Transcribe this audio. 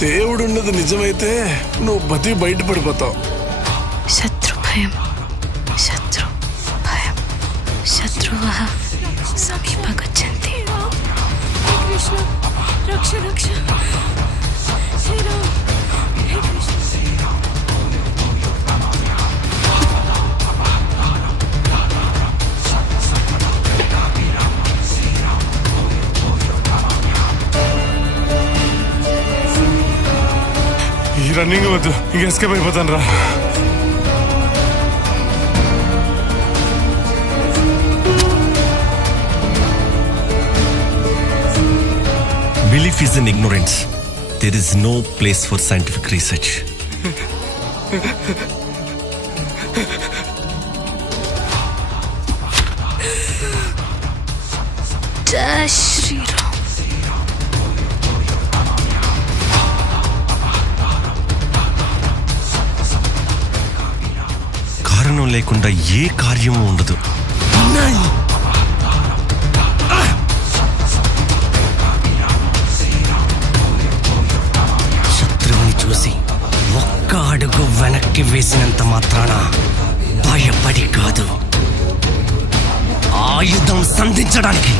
దేవుడున్నది నిజమైతే నువ్వు బతి బయటపడిపోతావు. శత్రు భయం, శత్రు భయం, శత్రువః సమీపగచ్చంతి. కృష్ణ రక్ష రక్ష. ఈ రన్నింగ్ వద్దు, ఇంక ఎస్కేప్ అయిపోతాను రా. Belief is in ignorance. There is no place for scientific research. జై శ్రీరామ్. కారణం లేకుండా ఏ కార్యము ఉండదు. శత్రువుని చూసి ఒక్క అడుగు వెనక్కి వేసినంత మాత్రాన భయపడి కాదు, ఆయుధం సంధించడానికి